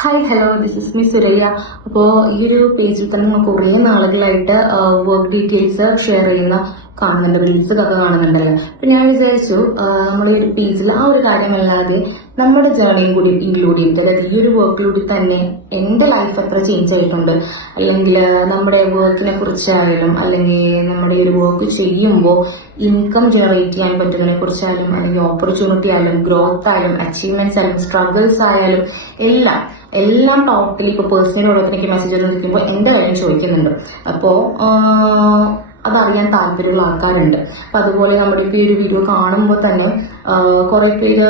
Hi hello this is മി സുരയ്യ. അപ്പോൾ ഈ ഒരു പേജിൽ തന്നെ നമ്മൾ കുറേ നാളുകളായിട്ട് വർക്ക് ഡീറ്റെയിൽസ് ഷെയർ ചെയ്യുന്ന കാണുന്നുണ്ട്, റീൽസ് ഒക്കെ കാണുന്നുണ്ടല്ലോ. അപ്പൊ ഞാൻ വിചാരിച്ചു നമ്മൾ ഈ ഒരു പേജിൽ ആ ഒരു കാര്യമല്ലാതെ നമ്മുടെ ജേർണിയും കൂടി ഇൻക്ലൂഡ് ചെയ്തിട്ട്, അതായത് ഈ ഒരു വർക്കിലൂടെ തന്നെ എന്റെ ലൈഫ് എത്ര ചേഞ്ച് ആയിട്ടുണ്ട്, അല്ലെങ്കിൽ നമ്മുടെ വർക്കിനെ കുറിച്ചായാലും, അല്ലെങ്കിൽ നമ്മുടെ ഈ ഒരു വർക്ക് ചെയ്യുമ്പോൾ ഇൻകം ജനറേറ്റ് ചെയ്യാൻ പറ്റുന്നതിനെ കുറിച്ചായാലും, അല്ലെങ്കിൽ ഓപ്പർച്യൂണിറ്റി ആയാലും, ഗ്രോത്ത് ആയാലും, അച്ചീവ്മെന്റ്സ് ആയാലും, സ്ട്രഗിൾസ് ആയാലും എല്ലാം ടോട്ടലി ഇപ്പൊ പേഴ്സണൽ ഓരോരുത്തർക്ക് മെസ്സേജ് ചോദിക്കുമ്പോൾ എന്റെ കാര്യം ചോദിക്കുന്നുണ്ട്. അപ്പോ അതറിയാൻ താല്പര്യമുള്ള ആൾക്കാരുണ്ട്. അപ്പൊ അതുപോലെ നമ്മുടെ ഇപ്പൊ ഈ ഒരു വീഡിയോ കാണുമ്പോൾ തന്നെ കുറെ പേര്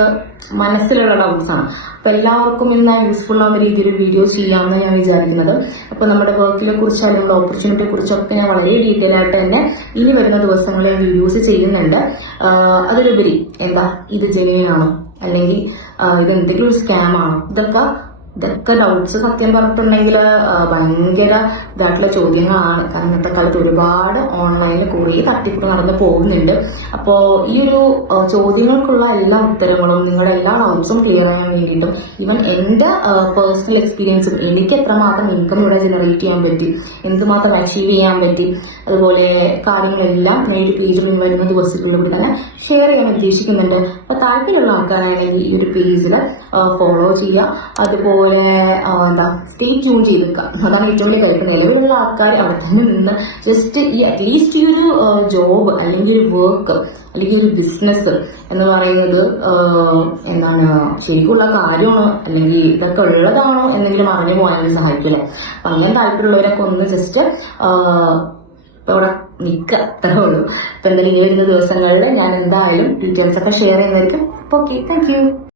മനസ്സിലുള്ള ഡൗട്ട്സ് ആണ്. അപ്പൊ എല്ലാവർക്കും ഇന്ന് യൂസ്ഫുൾ ആവുന്ന രീതിയിൽ വീഡിയോ ചെയ്യാമെന്ന് ഞാൻ വിചാരിക്കുന്നത്. അപ്പൊ നമ്മുടെ വർക്കിനെ കുറിച്ച് അല്ലെങ്കിൽ ഓപ്പർച്യൂണിറ്റിയെ കുറിച്ചൊക്കെ ഞാൻ വളരെ ഡീറ്റെയിൽ ആയിട്ട് തന്നെ ഇനി വരുന്ന ദിവസങ്ങളിൽ വീഡിയോസ് ചെയ്യുന്നുണ്ട്. അതിലുപരി ഇത് ജെന്യുയിൻ ആണോ, അല്ലെങ്കിൽ ഇത് എന്തെങ്കിലും ഒരു സ്കാം ആണോ, ഇതൊക്കെ ഡൗട്ട്സ് സത്യം പറഞ്ഞിട്ടുണ്ടെങ്കിൽ ഭയങ്കര ഇതായിട്ടുള്ള ചോദ്യങ്ങളാണ്. കാരണം ഇന്നത്തെ കാലത്ത് ഒരുപാട് ഓൺലൈനിൽ കുറേ തട്ടിപ്പ് നടന്നു പോകുന്നുണ്ട്. അപ്പോ ഈ ഒരു ചോദ്യങ്ങൾക്കുള്ള എല്ലാ ഉത്തരങ്ങളും, നിങ്ങളുടെ എല്ലാ ഡൗട്ട്സും ക്ലിയർ ചെയ്യാൻ വേണ്ടിയിട്ടും, ഈവൻ എന്റെ പേഴ്സണൽ എക്സ്പീരിയൻസും എനിക്ക് എത്രമാത്രം ഇൻകം ഇവിടെ ജനറേറ്റ് ചെയ്യാൻ പറ്റി, എന്തുമാത്രം അച്ചീവ് ചെയ്യാൻ പറ്റി, അതുപോലെ കാര്യങ്ങളെല്ലാം ഈ പേജിൽ വരുന്ന ദിവസത്തിലൂടെ തന്നെ ഷെയർ ചെയ്യാൻ ഉദ്ദേശിക്കുന്നുണ്ട്. അപ്പൊ താല്പര്യമുള്ള ആൾക്കാരാണെങ്കിൽ ഈ ഒരു പേജിൽ ഫോളോ ചെയ്യുക. അതുപോലെ സ്റ്റേ ട്യൂൺ ചെയ്തെടുക്കുക. അതാണ് ഏറ്റവും വലിയ കാര്യം. നിലവിലുള്ള ആൾക്കാർ അവിടെ തന്നെ നിന്ന് ജസ്റ്റ് ഈ അറ്റ്ലീസ്റ്റ് ഈ ഒരു ജോബ് അല്ലെങ്കിൽ ഒരു വർക്ക് അല്ലെങ്കിൽ ഒരു ബിസിനസ് എന്ന് പറയുന്നത് ശരിക്കുള്ള കാര്യമാണോ, അല്ലെങ്കിൽ ഇതൊക്കെ ഉള്ളതാണോ എന്നെങ്കിലും അറിഞ്ഞു പോകാനും സഹായിക്കില്ലേ. അപ്പൊ അങ്ങനെ താല്പര്യമുള്ളവരൊക്കെ ഒന്ന് ജസ്റ്റ് ഇവിടെ നിൽക്കുക, അത്രേ ഉള്ളൂ. അപ്പൊ എന്തായാലും ഇനി വരുന്ന ദിവസങ്ങളിൽ ഞാൻ എന്തായാലും ഡീറ്റെയിൽസ് ഒക്കെ ഷെയർ ചെയ്യുന്നതായിരിക്കും. Okay, thank you.